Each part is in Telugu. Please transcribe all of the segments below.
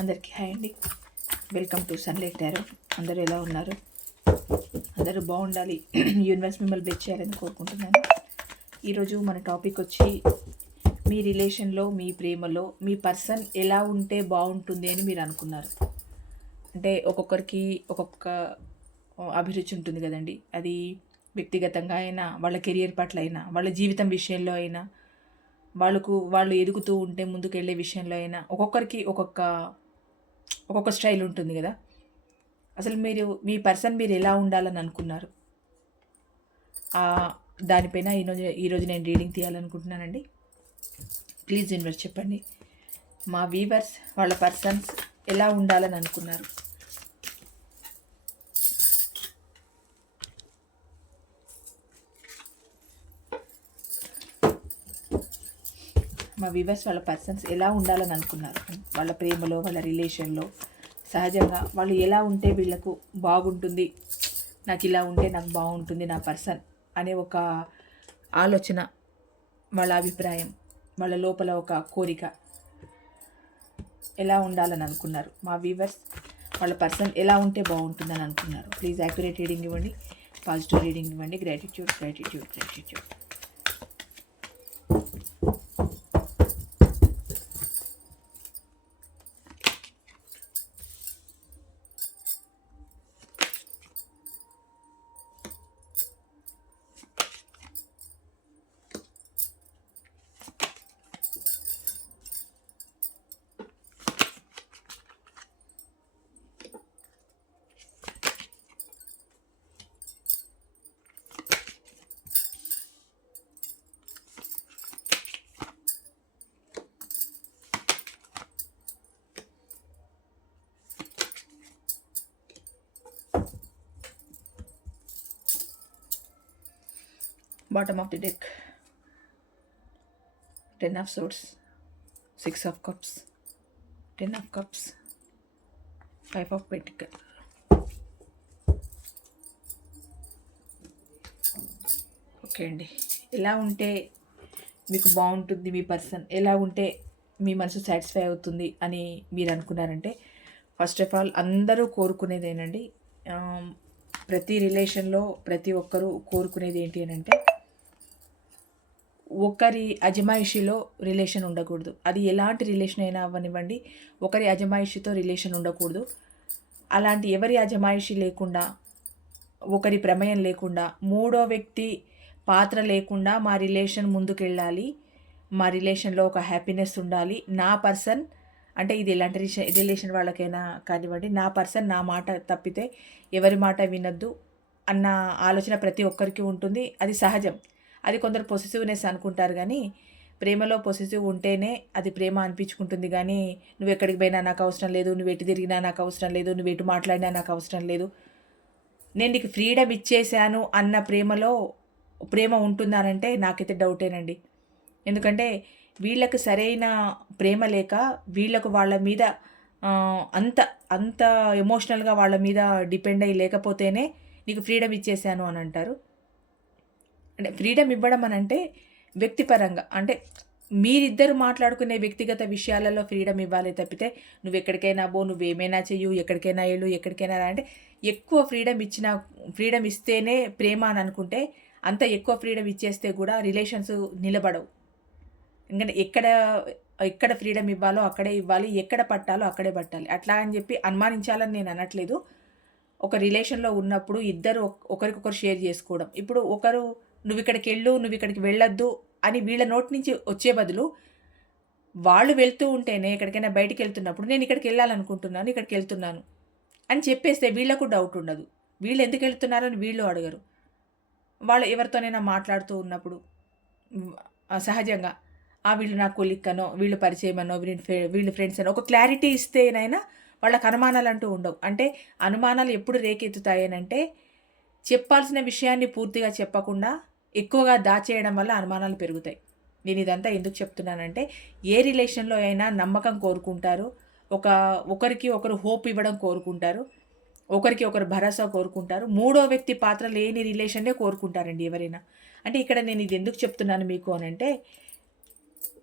అందరికీ హాయ్ అండి. Welcome to sunlight tarot. అందరూ ఎలా ఉన్నారు? అందరూ బాగుండాలి, యూనివర్స్ మిమ్మల్ని బ్లెస్ చేయాలని కోరుకుంటున్నాను. ఈరోజు మన టాపిక్ వచ్చి మీ రిలేషన్లో, మీ ప్రేమలో మీ పర్సన్ ఎలా ఉంటే బాగుంటుంది అని మీరు అనుకున్నారు. అంటే ఒక్కొక్కరికి ఒక్కొక్క అభిరుచి ఉంటుంది కదండి. అది వ్యక్తిగతంగా అయినా, వాళ్ళ కెరియర్ పట్ల అయినా, వాళ్ళ జీవితం విషయంలో అయినా, వాళ్ళు ఎదుగుతూ ఉంటే ముందుకెళ్ళే విషయంలో అయినా ఒక్కొక్కరికి ఒక్కొక్క స్టైల్ ఉంటుంది కదా. అసలు మీ పర్సన్ మీరు ఎలా ఉండాలని అనుకున్నారు, దానిపైన ఈరోజు నేను రీడింగ్ తీయాలనుకుంటున్నానండి. ప్లీజ్ యూనివర్స్ చెప్పండి, మా వీవర్స్ వాళ్ళ పర్సన్స్ ఎలా ఉండాలని అనుకున్నారు. మా వీవర్స్ వాళ్ళ పర్సన్స్ ఎలా ఉండాలని అనుకున్నారు, వాళ్ళ ప్రేమలో, వాళ్ళ రిలేషన్లో సహజంగా వాళ్ళు ఎలా ఉంటే వీళ్ళకు బాగుంటుంది, నాకు ఇలా ఉంటే నాకు బాగుంటుంది నా పర్సన్ అనే ఒక ఆలోచన, వాళ్ళ అభిప్రాయం, వాళ్ళ లోపల ఒక కోరిక ఎలా ఉండాలని అనుకున్నారు. మా వీవర్స్ వాళ్ళ పర్సన్ ఎలా ఉంటే బాగుంటుందని అనుకున్నారు. ప్లీజ్ యాక్యురేట్ రీడింగ్ ఇవ్వండి, పాజిటివ్ రీడింగ్ ఇవ్వండి. Gratitude gratitude gratitude. Bottom of the deck, 10 of swords, 6 of cups, 10 of cups, 5 of pentacles. Okay అండి, ఎలా ఉంటే మీకు బాగుంటుంది, మీ పర్సన్ ఎలా ఉంటే మీ మనసు సాటిస్ఫై అవుతుంది అని మీరు అనుకున్నారంటే, ఫస్ట్ ఆఫ్ ఆల్ అందరూ కోరుకునేదేనండి. ప్రతి రిలేషన్లో ప్రతి ఒక్కరూ కోరుకునేది ఏంటి అని అంటే, ఒకరి అజమాయిషిలో రిలేషన్ ఉండకూడదు. అది ఎలాంటి రిలేషన్ అయినా అవ్వనివ్వండి, ఒకరి అజమాయిషితో రిలేషన్ ఉండకూడదు. అలాంటి ఎవరి అజమాయిషి లేకుండా, ఒకరి ప్రమేయం లేకుండా, మూడో వ్యక్తి పాత్ర లేకుండా మా రిలేషన్ ముందుకెళ్ళాలి, మా రిలేషన్లో ఒక హ్యాపీనెస్ ఉండాలి. నా పర్సన్ అంటే ఇది ఎలాంటి రిలేషన్ వాళ్ళకైనా కానివ్వండి, నా పర్సన్ నా మాట తప్పితే ఎవరి మాట వినొద్దు అన్న ఆలోచన ప్రతి ఒక్కరికి ఉంటుంది. అది సహజం. అది కొందరు పొసెసివ్నెస్ అనుకుంటారు, కానీ ప్రేమలో పొసెసివ్ ఉంటేనే అది ప్రేమ అనిపించుకుంటుంది. కానీ నువ్వు ఎక్కడికి పోయినా నాకు అవసరం లేదు, నువ్వు ఎటు తిరిగినా నాకు అవసరం లేదు, నువ్వు ఎటు మాట్లాడినా నాకు అవసరం లేదు, నేను నీకు ఫ్రీడమ్ ఇచ్చేసాను అన్న ప్రేమ ఉంటుందానంటే నాకైతే డౌటేనండి. ఎందుకంటే వీళ్ళకి సరైన ప్రేమ లేక, వీళ్ళకు వాళ్ళ మీద అంత అంత ఎమోషనల్గా వాళ్ళ మీద డిపెండ్ అయ్యి లేకపోతేనే నీకు ఫ్రీడమ్ ఇచ్చేసాను అని అంటారు. అంటే ఫ్రీడమ్ ఇవ్వడం అని అంటే వ్యక్తిపరంగా, అంటే మీరిద్దరు మాట్లాడుకునే వ్యక్తిగత విషయాలలో ఫ్రీడమ్ ఇవ్వాలి తప్పితే నువ్వు ఎక్కడికైనా నువ్వేమైనా చెయ్యు, ఎక్కడికైనా వెళ్ళు, ఎక్కడికైనా రా అంటే ఎక్కువ ఫ్రీడమ్ ఇస్తేనే ప్రేమ అని అనుకుంటే, అంత ఎక్కువ ఫ్రీడమ్ ఇచ్చేస్తే కూడా రిలేషన్స్ నిలబడవు. ఎందుకంటే ఎక్కడ ఫ్రీడమ్ ఇవ్వాలో అక్కడే ఇవ్వాలి, ఎక్కడ పట్టాలో అక్కడే పట్టాలి. అట్లా అని చెప్పి అనుమానించాలని నేను అనట్లేదు. ఒక రిలేషన్లో ఉన్నప్పుడు ఇద్దరు ఒకరికొకరు షేర్ చేసుకోవడం. ఇప్పుడు ఒకరు నువ్వు ఇక్కడికి వెళ్ళు, నువ్వు ఇక్కడికి వెళ్ళొద్దు అని వీళ్ళ నోటి నుంచి వచ్చే బదులు, వాళ్ళు వెళ్తూ ఉంటేనే ఎక్కడికైనా బయటికి వెళ్తున్నప్పుడు నేను ఇక్కడికి వెళ్ళాలనుకుంటున్నాను, ఇక్కడికి వెళ్తున్నాను అని చెప్పేస్తే వీళ్ళకు డౌట్ ఉండదు. వీళ్ళు ఎందుకు వెళ్తున్నారని వీళ్ళు అడగరు. వాళ్ళు ఎవరితోనైనా మాట్లాడుతూ ఉన్నప్పుడు సహజంగా వీళ్ళు నా కొలిక్కనో, వీళ్ళు పరిచయమనో, వీళ్ళు ఫ్రెండ్స్ అనో ఒక క్లారిటీ ఇస్తేనైనా వాళ్ళకి అనుమానాలు అంటూ ఉండవు. అంటే అనుమానాలు ఎప్పుడు రేకెత్తుతాయనంటే, చెప్పాల్సిన విషయాన్ని పూర్తిగా చెప్పకుండా ఎక్కువగా దాచేయడం వల్ల అనుమానాలు పెరుగుతాయి. నేను ఇదంతా ఎందుకు చెప్తున్నానంటే, ఏ రిలేషన్లో అయినా నమ్మకం కోరుకుంటారు, ఒకరికి ఒకరు హోప్ ఇవ్వడం కోరుకుంటారు, ఒకరికి ఒకరు భరోసా కోరుకుంటారు. మూడో వ్యక్తి పాత్ర లేని రిలేషన్నే కోరుకుంటారండి ఎవరైనా. అంటే ఇక్కడ నేను ఇది ఎందుకు చెప్తున్నాను మీకు అనంటే,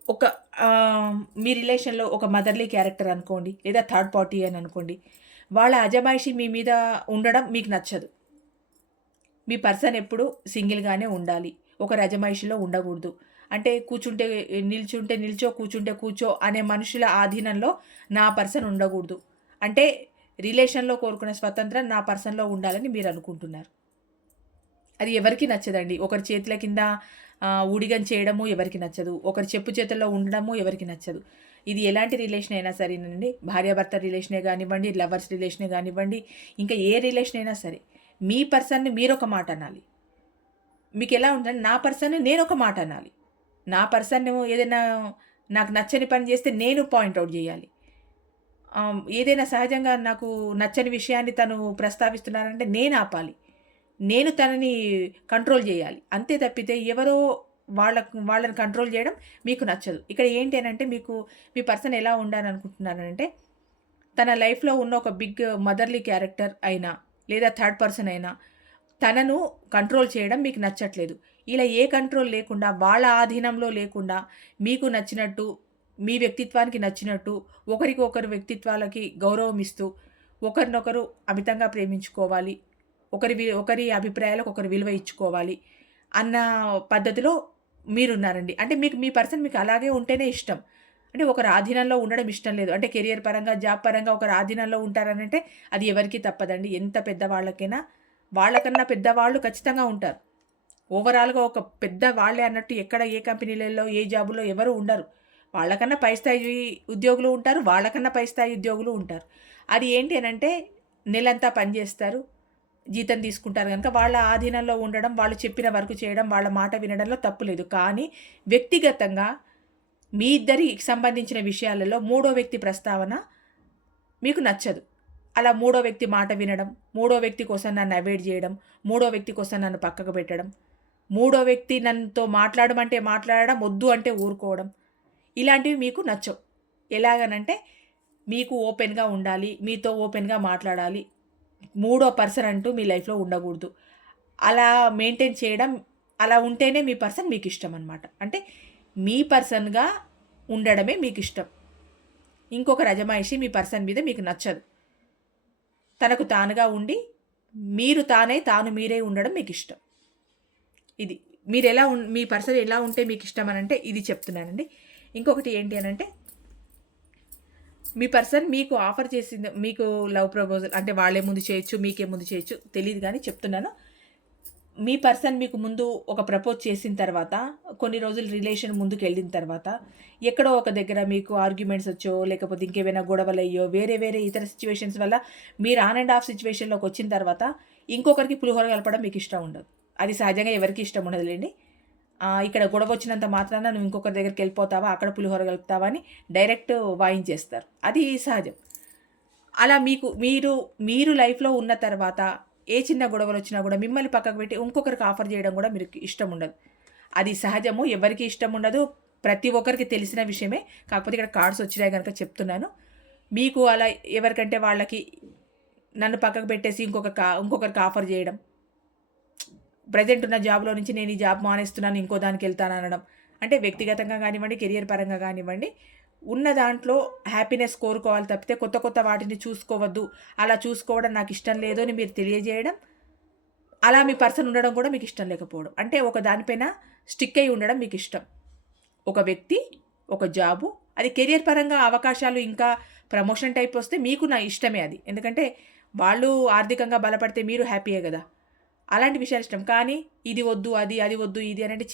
ఒక మీ రిలేషన్‌లో ఒక మదర్‌లీ క్యారెక్టర్ అనుకోండి, లేదా థర్డ్ పార్టీ అని అనుకోండి. వాళ్ళ అజమాయిషి మీ మీద ఉండడం మీకు నచ్చదు. మీ పర్సన్ ఎప్పుడు సింగిల్‌గానే ఉండాలి. ఒకరి అజమాయిషిలో ఉండకూడదు. అంటే నిల్చుంటే నిల్చో, కూర్చుంటే కూర్చో అనే మనుషుల ఆధీనంలో నా పర్సన్ ఉండకూడదు. అంటే రిలేషన్‌లో కోరుకునే స్వతంత్రం నా పర్సన్‌లో ఉండాలని మీరు అనుకుంటున్నారు. అది ఎవరికీ నచ్చదండి. ఒకరి చేతుల కింద ఊడిగం చేయడము ఎవరికీ నచ్చదు. ఒకరి చెప్పు చేతుల్లో ఉండడము ఎవరికీ నచ్చదు. ఇది ఎలాంటి రిలేషన్ అయినా సరేనండి. భార్యాభర్త రిలేషనే గానివ్వండి, లవర్స్ రిలేషనే గానివ్వండి, ఇంకా ఏ రిలేషన్ అయినా సరే. మీ పర్సన్‌ని మీరొక మాట అనాలి. మీకెలా ఉందంటే నా పర్సన్‌ని నేనొక మాట అనాలి. నా పర్సన్ ఏదైనా నాకు నచ్చని పని చేస్తే నేను పాయింట్ ఔట్ జేయాలి. ఏదైనా సహజంగా నాకు నచ్చని విషయాన్ని తను ప్రస్తావిస్తున్నారంటే నేను ఆపాలి. నేను తనని కంట్రోల్ జేయాలి. అంతే తప్పితే ఎవరో వాళ్ళని కంట్రోల్ జేయడం మీకు నచ్చదు. ఇక్కడ ఏంటి అనంటే మీ పర్సన్ ఎలా ఉండాలనుకుంటున్నానంటే తన లైఫ్‌లో ఉన్న ఒక బిగ్ మదర్‌లీ క్యారెక్టర్ అయినా, లేదా థర్డ్ పర్సన్ అయినా తనను కంట్రోల్ చేయడం మీకు నచ్చట్లేదు. ఇలా ఏ కంట్రోల్ లేకుండా, వాళ్ళ ఆధీనంలో లేకుండా మీకు నచ్చినట్టు, మీ వ్యక్తిత్వానికి నచ్చినట్టు, ఒకరికొకరు వ్యక్తిత్వాలకి గౌరవం ఇస్తూ, ఒకరినొకరు అమితంగా ప్రేమించుకోవాలి. ఒకరి అభిప్రాయాలకు ఒకరు విలువ ఇచ్చుకోవాలి అన్న పద్ధతిలో మీరున్నారండి. అంటే మీ పర్సన్ మీకు అలాగే ఉంటేనే ఇష్టం. అంటే ఒకరి ఆధీనంలో ఉండడం ఇష్టం లేదు. అంటే కెరియర్ పరంగా, జాబ్ పరంగా ఒకరి ఆధీనంలో ఉంటారనంటే అది ఎవరికీ తప్పదండి. ఎంత పెద్దవాళ్ళకైనా వాళ్ళకన్నా పెద్దవాళ్ళు ఖచ్చితంగా ఉంటారు. ఓవరాల్‌గా ఒక పెద్ద వాళ్ళే అన్నట్టు ఎక్కడ ఏ కంపెనీలలో, ఏ జాబులో ఎవరు ఉండరు. వాళ్ళకన్నా పై స్థాయి ఉద్యోగులు ఉంటారు. వాళ్ళకన్నా పై స్థాయి ఉద్యోగులు ఉంటారు. అది ఏంటి అనంటే నెలంతా పని జేస్తారు. జీతం తీసుకుంటారు గనక వాళ్ళ ఆధీనంలో ఉండడం, వాళ్ళు చెప్పిన వర్క్ చేయడం, వాళ్ళ మాట వినడంలో తప్పు లేదు. కానీ వ్యక్తిగతంగా మీ ఇద్దరికి సంబంధించిన విషయాలలో మూడో వ్యక్తి ప్రస్తావన మీకు నచ్చదు. అలా మూడో వ్యక్తి మాట వినడం, మూడో వ్యక్తి కోసం నన్ను అవాయిడ్ జేయడం, మూడో వ్యక్తి కోసం నన్ను పక్కకు పెట్టడం, మూడో వ్యక్తి నన్నుతో మాట్లాడమంటే మాట్లాడడం, వద్దు అంటే ఊరుకోవడం. ఇలాంటివి మీకు నచ్చవు. ఎలాగనంటే మీకు ఓపెన్‌గా ఉండాలి, మీతో ఓపెన్‌గా మాట్లాడాలి. మూడో పర్సన్ అంటూ మీ లైఫ్‌లో ఉండకూడదు. అలా మెయింటైన్ చేయడం, అలా ఉంటేనే మీ పర్సన్ మీకిష్టమనమాట. అంటే మీ పర్సన్‌గా ఉండడమే మీకిష్టం. ఇంకొకరి అజమాయిషి మీ పర్సన్ మీద మీకు నచ్చదు. తనకు తానుగా ఉండి, మీరు తానై, తాను మీరే ఉండడం మీకిష్టం. ఇది. మీ పర్సన్ ఎలా ఉంటే మీకిష్టమనంటే ఇది చెప్తున్నానండి. ఇంకొకటి ఏంటి అనంటే మీ పర్సన్ మీకు ఆఫర్ చేసింది మీకు లవ్ ప్రపోజల్ అంటే వాళ్ళే ముందు చేయొచ్చు, మీకే ముందు చేయొచ్చు తెలీదు గానీ చెప్తున్నాను. మీ పర్సన్ మీకు ముందు ఒక ప్రపోజ్ చేసిన తర్వాత, కొన్ని రోజులు రిలేషన్ ముందుకెళ్ళిన తర్వాత, ఎక్కడో ఒక దగ్గర మీకు ఆర్గ్యుమెంట్స్ వచ్చో, లేకపోతే ఇంకేమైనా గొడవలయ్యో, వేరే వేరే ఇతర సిట్యుయేషన్స్ వల్ల మీరు ఆన్ అండ్ ఆఫ్ సిట్యుయేషన్‌లోకొచ్చిన తర్వాత, ఇంకొకరికి పులిహోర కలపడం మీకు ఇష్టం ఉండదు. అది సహజంగా ఎవరికీ ఇష్టం ఉండదులెండి. ఇక్కడ గొడవొచ్చినంత మాత్రాన నువ్వు ఇంకొకరి దగ్గరికెళ్ళిపోతావా, అక్కడ పులిహోర కలుపుతావా అని డైరెక్ట్ వాయించేస్తారు. అది సహజం. అలా మీరు లైఫ్‌లో ఉన్న తర్వాత ఏ చిన్న గొడవలొచ్చినా గూడా మిమ్మల్ని పక్కకు పెట్టి ఇంకొకరికి ఆఫర్ జేయడం గూడా మీకు ఇష్టం ఉండదు. అది సహజము. ఎవరికీ ఇష్టం ఉండదు. ప్రతి ఒక్కరికి తెలిసిన విషయమే. కాకపోతే ఇక్కడ కార్డ్స్ వచ్చినాయి గనక చెప్తున్నాను. మీకు అలా ఎవరికంటే వాళ్ళకి నన్ను పక్కకు పెట్టేసి ఇంకొకరికి ఆఫర్ జేయడం. ప్రెజెంట్ ఉన్న జాబ్‌లో నుంచి నేను ఈ జాబ్ మానేస్తున్నాను, ఇంకో దానికెళ్తాననడం. అంటే వ్యక్తిగతంగా గానివ్వండి, కెరియర్ పరంగా గానివ్వండి, ఉన్న దాంట్లో హ్యాపీనెస్ కోరుకోవాలి తప్పితే కొత్త కొత్త వాటిని చూసుకోవద్దు. అలా చూసుకోవడం నాకిష్టం లేదు అని మీరు తెలియజేయడం. అలా మీ పర్సన్ ఉండడం కూడా మీకిష్టం లేకపోవడం. అంటే ఒక దానిపైన స్టిక్ అయ్యి ఉండడం మీకిష్టం. ఒక వ్యక్తి, ఒక జాబు, అది కెరియర్ పరంగా అవకాశాలు ఇంకా ప్రమోషన్ టైప్ వస్తే మీకు నా ఇష్టమే అది. ఎందుకంటే వాళ్ళు ఆర్థికంగా బలపడితే మీరు హ్యాపీయే గదా! అలాంటి విషయాలు ఇష్టం. కానీ ఇది వద్దు, అది వద్దు, ఇది అనంటే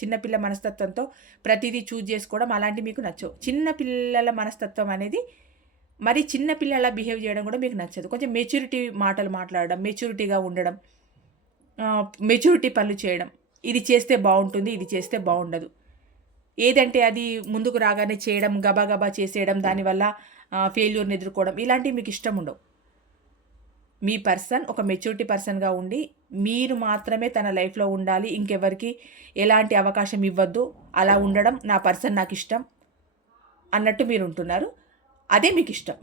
చిన్నపిల్ల మనస్తత్వంతో ప్రతీదీ చూజ్ చేసుకోవడం అలాంటివి మీకు నచ్చవు. చిన్న పిల్లల మనస్తత్వం అనేది మరి చిన్న పిల్లలా బిహేవ్ చేయడం కూడా మీకు నచ్చదు. కొంచెం మెచ్యూరిటీ మాటలు మాట్లాడడం, మెచ్యూరిటీగా ఉండడం, మెచ్యూరిటీ పనులు చేయడం. ఇది చేస్తే బావుంటుంది, ఇది చేస్తే బావుండదు. ఏదంటే అది ముందుకు రాగానే చేయడం, గబా చేసేయడం, దానివల్ల ఫెయిల్యూర్‌ని ఎదుర్కోవడం ఇలాంటివి మీకు ఇష్టం ఉండవు. మీ పర్సన్ ఒక మెచ్యూరిటీ పర్సన్‌గా ఉండి, మీరు మాత్రమే తన లైఫ్‌లో ఉండాలి. ఇంకెవరికీ ఎలాంటి అవకాశం ఇవ్వద్దు. అలా ఉండడం నా పర్సన్ నాకిష్టం అన్నట్టు మీరుంటున్నారు. అదే మీకిష్టం.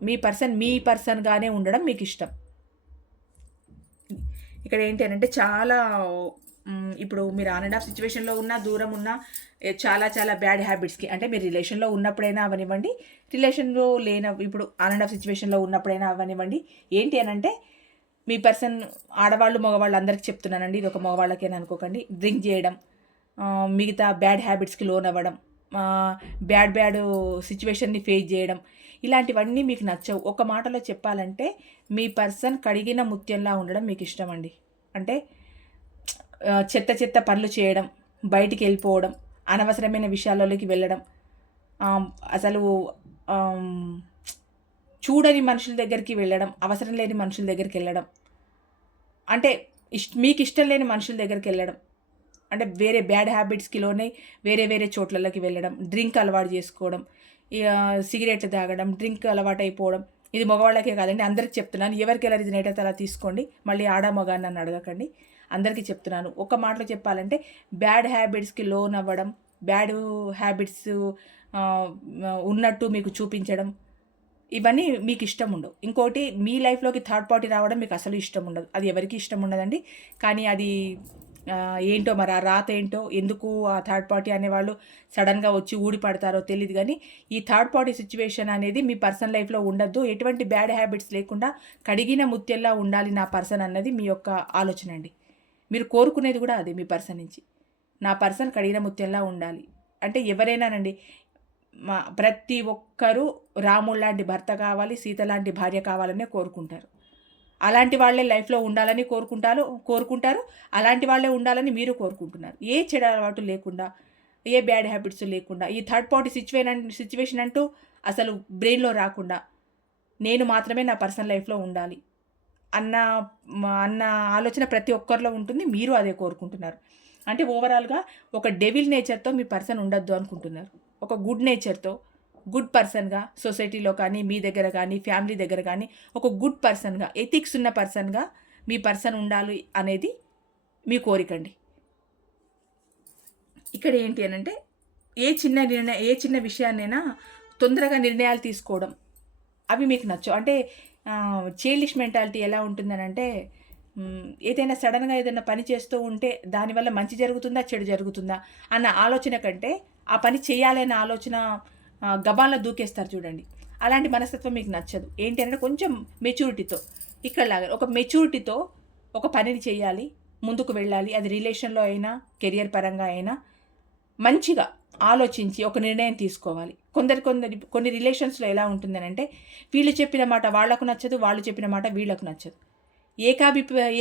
మీ పర్సన్‌గానే ఉండడం మీకిష్టం. ఇక్కడ ఏంటి అనంటే చాలా ఇప్పుడు మీరు ఆన్ అండ్ ఆఫ్ సిచ్యువేషన్లో ఉన్నా, దూరం ఉన్నా, చాలా చాలా బ్యాడ్ హ్యాబిట్స్కి, అంటే మీరు రిలేషన్లో ఉన్నప్పుడైనా అవనివ్వండి, రిలేషన్లో ఇప్పుడు ఆన్ అండ్ ఆఫ్ సిచ్యువేషన్లో ఉన్నప్పుడైనా అవనివ్వండి, ఏంటి అనంటే మీ పర్సన్, ఆడవాళ్ళు మగవాళ్ళు అందరికీ చెప్తున్నానండి, ఇది ఒక మగవాళ్ళకేనా అనుకోకండి, డ్రింక్ చేయడం, మిగతా బ్యాడ్ హ్యాబిట్స్కి లోన్ అవ్వడం, బ్యాడ్ సిచ్యువేషన్ని ఫేస్ చేయడం, ఇలాంటివన్నీ మీకు నచ్చవు. ఒక మాటలో చెప్పాలంటే మీ పర్సన్ కడిగిన ముత్యంలా ఉండడం మీకు ఇష్టం అండి. అంటే చెత్త చెత్త పనులు చేయడం, బయటికి వెళ్ళిపోవడం, అనవసరమైన విషయాలలోకి వెళ్ళడం, అసలు చూడని మనుషుల దగ్గరికి వెళ్ళడం, అవసరం లేని మనుషుల దగ్గరికి వెళ్ళడం, అంటే మీకు ఇష్టం లేని మనుషుల దగ్గరికి వెళ్ళడం, అంటే వేరే బ్యాడ్ హ్యాబిట్స్కి లోనే వేరే వేరే చోట్లలోకి వెళ్ళడం, డ్రింక్ అలవాటు చేసుకోవడం, సిగరెట్లు తాగడం, డ్రింక్ అలవాటు అయిపోవడం. ఇది మగవాళ్ళకే కాదండి, అందరికి చెప్తున్నాను. ఎవరికి ఎలా రిజనేట్ అయితే అలా తీసుకోండి, మళ్ళీ ఆడ మగ నన్ను అడగకండి, అందరికీ చెప్తున్నాను. ఒక మాటలో చెప్పాలంటే బ్యాడ్ హ్యాబిట్స్కి లోన్ అవ్వడం, బ్యాడ్ హ్యాబిట్స్ ఉన్నట్టు మీకు చూపించడం, ఇవన్నీ మీకు ఇష్టం ఉండవు. ఇంకోటి, మీ లైఫ్లోకి థర్డ్ పార్టీ రావడం మీకు అసలు ఇష్టం ఉండదు. అది ఎవరికి ఇష్టం ఉండదండి. కానీ అది ఏంటో మరి, ఆ రాత ఏంటో, ఎందుకు ఆ థర్డ్ పార్టీ అనేవాళ్ళు సడన్గా వచ్చి ఊడి పడతారో తెలియదు. కానీ ఈ థర్డ్ పార్టీ సిచ్యువేషన్ అనేది మీ పర్సనల్ లైఫ్లో ఉండద్దు. ఎటువంటి బ్యాడ్ హ్యాబిట్స్ లేకుండా కడిగిన ముత్యంలా ఉండాలి నా పర్సన్ అన్నది మీ యొక్క ఆలోచన అండి. మీరు కోరుకునేది కూడా అదే మీ పర్సన్ నుంచి. నా పర్సన్ కడిగిన ముత్యంలా ఉండాలి అంటే ఎవరైనానండి, ప్రతి ఒక్కరూ రాముడు లాంటి భర్త కావాలి, సీత లాంటి భార్య కావాలనే కోరుకుంటారు. అలాంటి వాళ్ళే లైఫ్లో ఉండాలని కోరుకుంటారు. అలాంటి వాళ్ళే ఉండాలని మీరు కోరుకుంటున్నారు. ఏ చెడు అలవాటు లేకుండా, ఏ బ్యాడ్ హ్యాబిట్స్ లేకుండా, ఈ థర్డ్ పార్టీ సిచ్యువేషన్ అంటూ అసలు బ్రెయిన్లో రాకుండా, నేను మాత్రమే నా పర్సనల్ లైఫ్లో ఉండాలి అన్న అన్న ఆలోచన ప్రతి ఒక్కరిలో ఉంటుంది. మీరు అదే కోరుకుంటున్నారు. అంటే ఓవరాల్గా ఒక డెవిల్ నేచర్తో మీ పర్సన్ ఉండొద్దు అనుకుంటున్నారు. ఒక గుడ్ నేచర్తో, గుడ్ పర్సన్గా సొసైటీలో కానీ, మీ దగ్గర కానీ, ఫ్యామిలీ దగ్గర కానీ ఒక గుడ్ పర్సన్గా, ఎథిక్స్ ఉన్న పర్సన్గా మీ పర్సన్ ఉండాలి అనేది మీ కోరికండి. ఇక్కడ ఏంటి అనంటే ఏ చిన్న విషయాన్నైనా తొందరగా నిర్ణయాలు తీసుకోవడం అవి మీకు నచ్చవు. అంటే చైల్డిష్ మెంటాలిటీ ఎలా ఉంటుందనంటే, ఏదైనా సడన్గా ఏదైనా పని చేస్తూ ఉంటే దానివల్ల మంచి జరుగుతుందా, చెడు జరుగుతుందా అన్న ఆలోచన కంటే ఆ పని చేయాలనే ఆలోచన గబాల్లో దూకేస్తారు చూడండి. అలాంటి మనస్తత్వం మీకు నచ్చదు. ఏంటి అంటే కొంచెం మెచ్యూరిటీతో, ఇక్కడలాగా ఒక మెచ్యూరిటీతో ఒక పనిని చేయాలి, ముందుకు వెళ్ళాలి. అది రిలేషన్లో అయినా, కెరియర్ పరంగా అయినా మంచిగా ఆలోచించి ఒక నిర్ణయం తీసుకోవాలి. కొన్ని రిలేషన్స్లో ఎలా ఉంటుందనంటే, వీళ్ళు చెప్పిన మాట వాళ్ళకు నచ్చదు, వాళ్ళు చెప్పిన మాట వీళ్ళకు నచ్చదు.